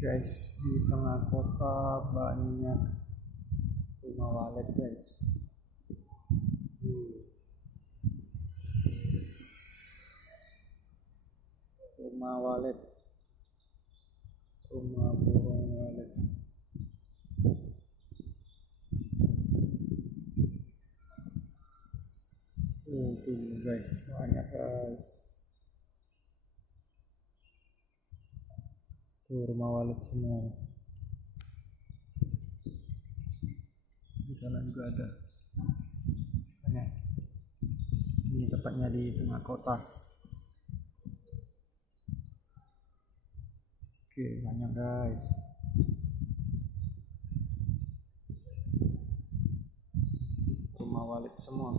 Guys, di tengah kota banyak rumah walet guys. Rumah walet, rumah burung walet. Tuh guys, banyak guys. Tuh rumah walet semua. Di sana juga ada banyak. Ini tepatnya di tengah kota. Oke, banyak guys. Rumah walet semua.